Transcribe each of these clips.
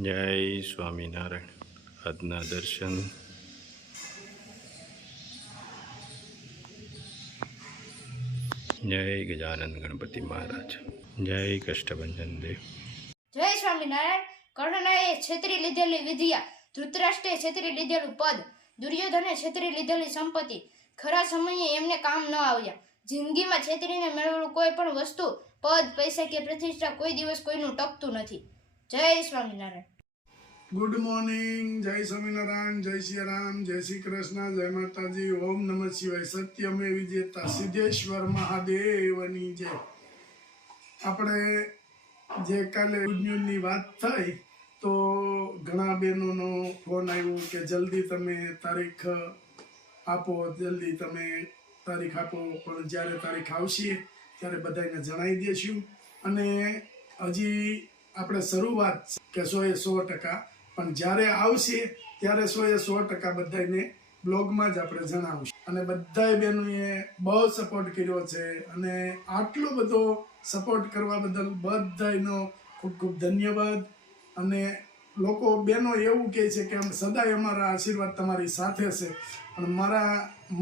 જય સ્વામિનારાયણ. આજના દર્શન જય ગજાનંદ ગણપતિ મહારાજ. જય કષ્ટભંજન દેવ. જય સ્વામિનારાયણ. કર્ણનાએ છેતરી લીધેલી વિદ્યા, ધૃતરાષ્ટ્રે છેતરી લીધેલું પદ, દુર્યોધને છેતરી લીધેલી સંપત્તિ ખરા સમયે એમને કામ ન આવ્યા. જિંદગીમાં છેતરીને મેળવેલું કોઈ પણ વસ્તુ, પદ, પૈસા કે પ્રતિષ્ઠા કોઈ દિવસ કોઈનું ટકતું નથી. જય સ્વામિનારાયણ. Good morning. જય સ્વામિનારાયણ, જય શ્રી રામ, જય શ્રી કૃષ્ણ, જય માતાજી, ઓમ નમઃ શિવાય. સત્યમે વિજેતા સિદ્ધેશ્વર મહાદેવની જય. આપણે જે કાલે ગુડ ન્યૂઝની વાત થઈ તો ઘણા બહેનોનો ફોન આવ્યો કે જલ્દી તમે તારીખ આપો, જલ્દી તમે તારીખ આપો. પણ જ્યારે તારીખ આવશે ત્યારે બધાને જણાવી દઈશું. અને હજી આપણે શરૂઆત કે 100% પણ જ્યારે આવશે ત્યારે 100% બધાને બ્લોગમાં જ આપણે જણાવશું. અને બધાય બહેનોએ બહુ સપોર્ટ કર્યો છે અને આટલો બધો સપોર્ટ કરવા બદલ બધાયનો ખૂબ ખૂબ ધન્યવાદ. અને લોકો બહેનો એવું કહે છે કે આમ સદાય અમારા આશીર્વાદ તમારી સાથે છે. અને મારા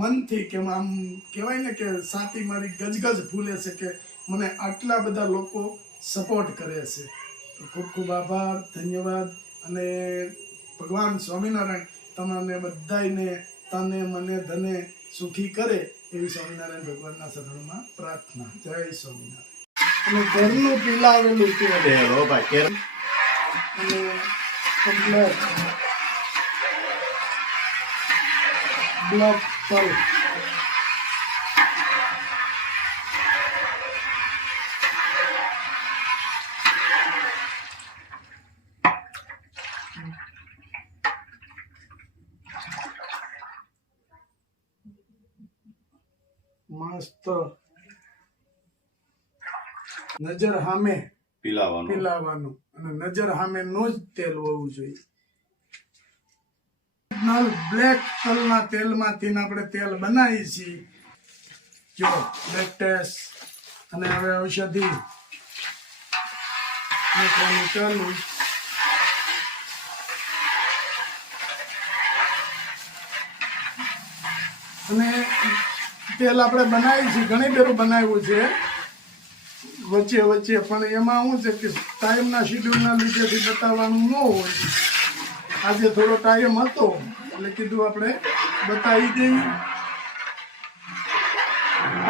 મનથી કે આમ કહેવાય ને કે સાથી મારી ગજગજ ફૂલે છે કે મને આટલા બધા લોકો સપોર્ટ કરે છે. ખૂબ ખૂબ આભાર, ધન્યવાદ. અને ભગવાન સ્વામિનારાયણ તમને બધાને તને મને ધને સુખી કરે એવી સ્વામિનારાયણ ભગવાનના શરણમાં પ્રાર્થના. જય સ્વામિનારાયણ. અને ઘરનું પીલાવેલું તેલ અને કમ્પ્લેટ બ્લોક તલ મસ્ત નજર સામે પીલાવાનું અને નજર સામે નું જ તેલ હોવું જોઈએ. બ્લેક તલના તેલમાંથી આપણે તેલ બનાવીએ છીએ. જો બ્લેક ટેસ્ટ. અને હવે ઔષધિ નાખવાનું ચાલુ. અને તેલ આપણે બનાવીએ છીએ, ઘણી બેરું બનાવ્યું છે વચ્ચે વચ્ચે, પણ એમાં શું છે કે ટાઈમના શેડ્યુલના લીધેથી બતાવવાનું ન હોય. આજે થોડો ટાઈમ હતો એટલે કીધું આપણે બતાવી દઈએ.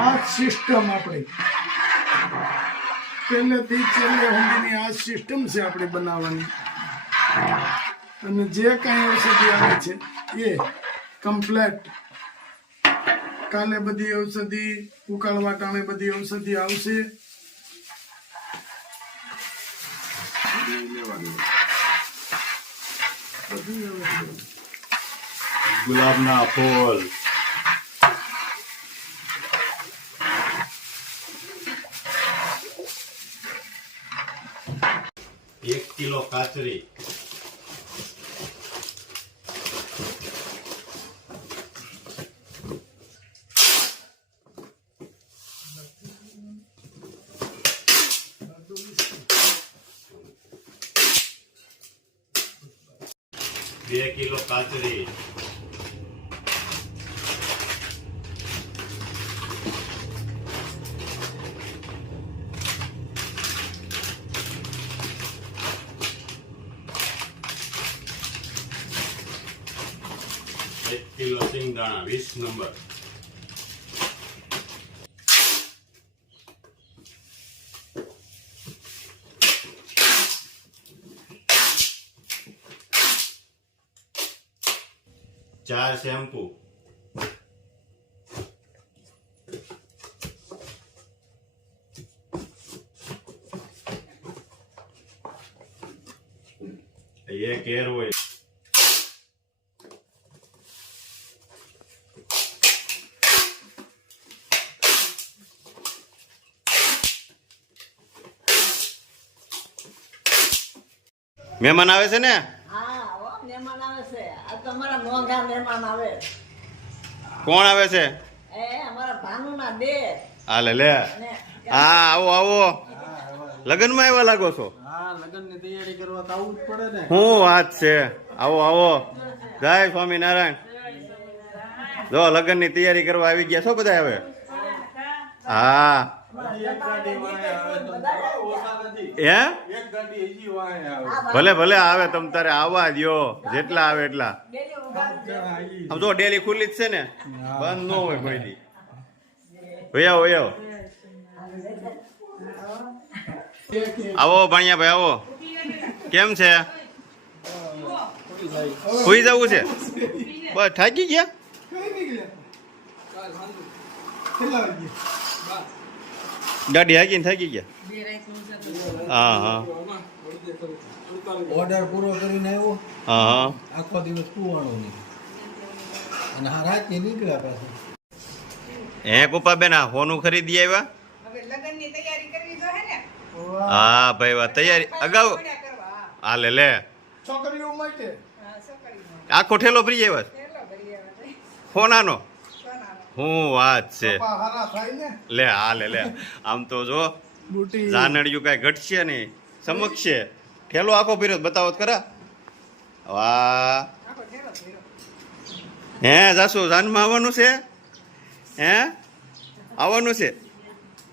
આ સિસ્ટમ આપણી પહેલેથી છેલ્લે સુધીની આ સિસ્ટમ છે આપણે બનાવવાની. અને જે કાંઈ ઔષધિ આવે છે એ કમ્પ્લેટ. કાલે બધી ઔષધિ ઉકાળવા ટાણે બધી ઔષધિ આવશે. ગુલાબના ફૂલ, 1 કિલો કાચરી, 2 કિલો કાચરી, 1 કિલો સિંગદાણા 20 નંબર, 4 શેમ્પુ, 1 હેર ઓઇલ, મહેમાન આવે છે ને? મહેમાન આવે છે. આ તો અમારા મોંઘા મહેમાન આવે. કોણ આવે છે? અમારા ભાનુના દેર. હાલે લે. હા, આવો આવો. લગ્નમાં આવ્યા લાગો છો? હા લગ્નની તૈયારી કરવા તો આવવું જ પડે ને. શું વાત છે? આવો આવો, જય સ્વામિનારાયણ. જો લગ્નની તૈયારી કરવા આવી ગયા છો બધા હવે? હા. હજી એક ગાડી વાંહે આવે તો ઓછા નથી. હે? એક ગાડી હજી વાંહે આવે. ભલે ભલે આવે, તમ તારે આવવા દ્યો, જેટલા આવે એટલા. જણા ઈ. આમ જો ડેલી ખુલ્લી જ છે ને, બંધ ન હોય કોઈ દી. વૈયાવો વૈયાવો. આવો ભાણિયા ભાઈ આવો. કેમ છે? સુઈ જવું છે? બસ થાકી ગયા? કેટલા વાગે? ગાડી હાકીને થાકી ગયા? હા હા ઓર્ડર પૂરો કરીને આવ્યો, હા હા. આખો દિવસ કુવાણો નહીં અને આ રાતે નીકળ્યા પાછું. હે કુપાબેન, આ હોનું ખરીદી આવ્યા? હવે લગ્નની તૈયારી કરવી જોઈએ ને હા ભાઈ વાહ, તૈયારી અગાઉ. કરવા હાલે લે, છોકરીઓ માટે છોકરી આખો ઠેલો ફ્રી આવ્યા છે? કેટલો ભરી આવે હોનાનો? સોના શું વાત છે? પપ્પા હારા થાય ને લે હાલે લે. આમ તો જો બુટી જાનડિયું કઈ ઘટશે નહીં, સમક્ષે ઠેલો આખો ફેર્યો તો બતાવો તો ખરા. વાહ. આખો ઠેલો ભર્યો હે જાસુ, જાનમાં આવવાનું છે? હે આવવાનું છે?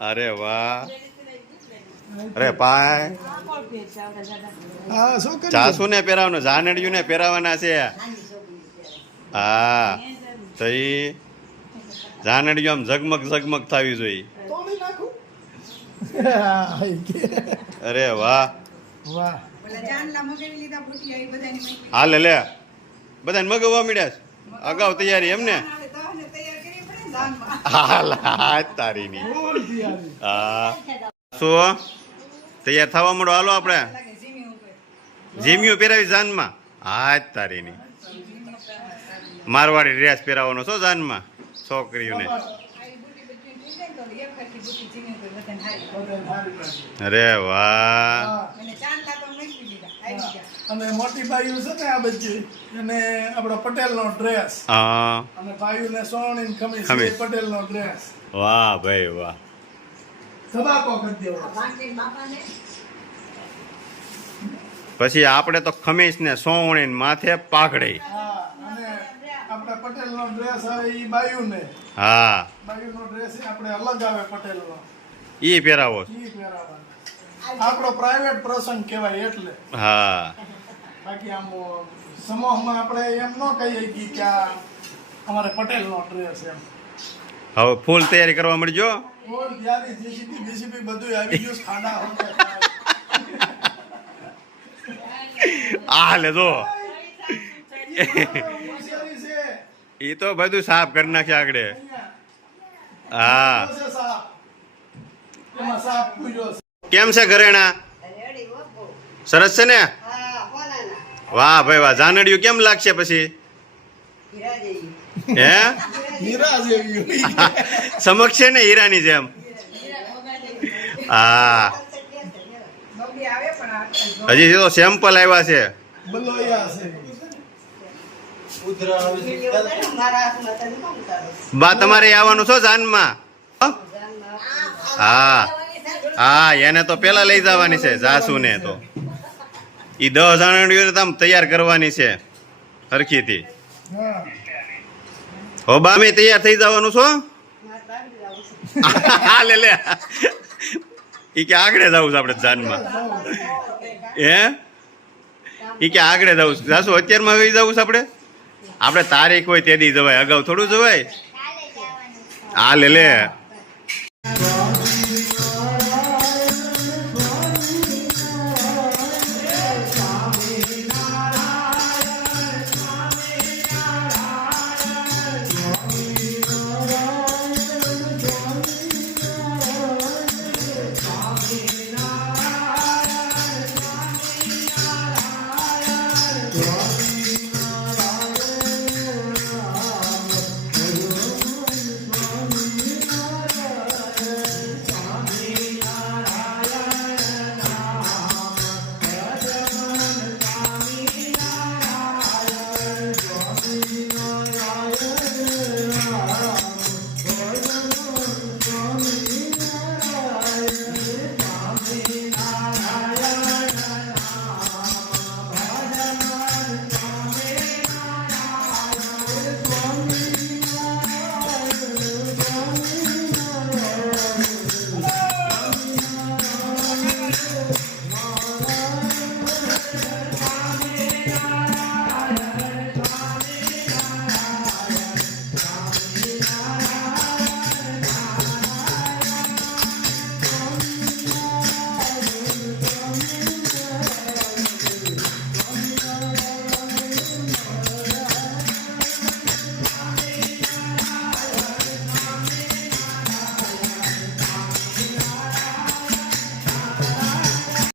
અરે વાહ, અરે પાય. હા છોકરી જાસુ ને પહેરાવવાનું, જાનડિયું ને પહેરાવાના છે. હા તો ઈ જાનડિયું આમ ઝગમગ ઝગમગ થવી જોઈએ. તોડી નાખું હા, અરે વાહ. વાહ ઓલા જાનલા મગાવી લીધા બુટી આવી બધાની મૈકી હાલે લે, બધાને મગવવા મળ્યા છે અગાઉ તૈયારી એમને? આવે તો હવે તૈયાર કરવી પડે ને દાનમાં હાલ હાથ તારીની. બોલ દિયારી હા શું તૈયાર થવા મળો, હાલો આપણે લાગે જીમી ઉપર જીમિયું પહેરાવી જાનમાં. હાથ તારીની. મારવાડી ડ્રેસ પહેરાવવાનો છો જાનમાં છોકરીઓને? આવી બુટી બધી થઈ જાય ને તો એક ખરખી બુટી જીમી ઉપર બધાને હારી અરે વાહ. અને જાનલા તો મૂકી દીધા આવી ગયા અને મોટી બાઈઓ છે ને આ બધી એને આપણો પટેલનો ડ્રેસ હા અને બાઈઓને સોવણીને ખમીસ ખમીસ. એ પટેલનો ડ્રેસ વાહ ભાઈ વાહ. ધબાકો કરી દેવો બાકી બાપાને પછી આપણે તો ખમીસ ને સોવણી ને માથે પાઘડી. હા અને આપણે પટેલનો ડ્રેસ આવે એ બાઈઓને હા બાઈઓનો ડ્રેસ આપણે અલગ આવે પટેલનો ઈ પહેરાવો. ઈ પહેરાવાનો આપણો પ્રાઇવેટ પ્રસંગ કહેવાય એટલે હા બાકી આમ સમૂહમાં આપણે એમ ન કહીએ કે આ અમારે પટેલનો ડ્રેસ એમ હવે ફૂલ તૈયારી કરવા મળજો. ઓલ ત્યારે જેસીબી બીસીબી બધું આવી ગયું છે, ખાડા હોતા આ લે જો હોશિયારી છે ઈ તો બધું સાફ કરી નાખ્યા આગળ. અહીંયા હા છે સાપ એમાં સાપ પૂર્યો છે કેમ છે ઘરેણા? રેડી બાપુ સરસ છે ને? હા હોનાના વાહ ભાઈ વાહ. જાનડિયું કેમ લાગશે પછી? હીરા જેવી હે હીરા જેવી સમક્ષ છે ને હીરાની જેમ? હા બબડી આવે પણ આ હજી તો સેમ્પલ આવ્યા છે. બલોયા છે ઉધરા આવે છે. મારા હાથમાં તને કોણ ઉતારો બા તમારે આવવાનું છો જાનમાં? હા હા એને તો પેલા લઈ જવાની છે જાસુ ને તો. ઈ 10 જાનડીઓને તો આમ તૈયાર કરવાની છે હરખીથી. હા હો બા અમે તૈયાર થઈ જવાનું છો? હા લે લે. ઈ કે આગળ જવું છે આપણે જાનમાં. હે ઈ કે આગળ જવું છે. જાસુ અત્યારમાં આવી જવું છે આપણે? આપણે તારીખ હોય તે દી જવાય, અગાઉ થોડું જવાય. હા લે લે.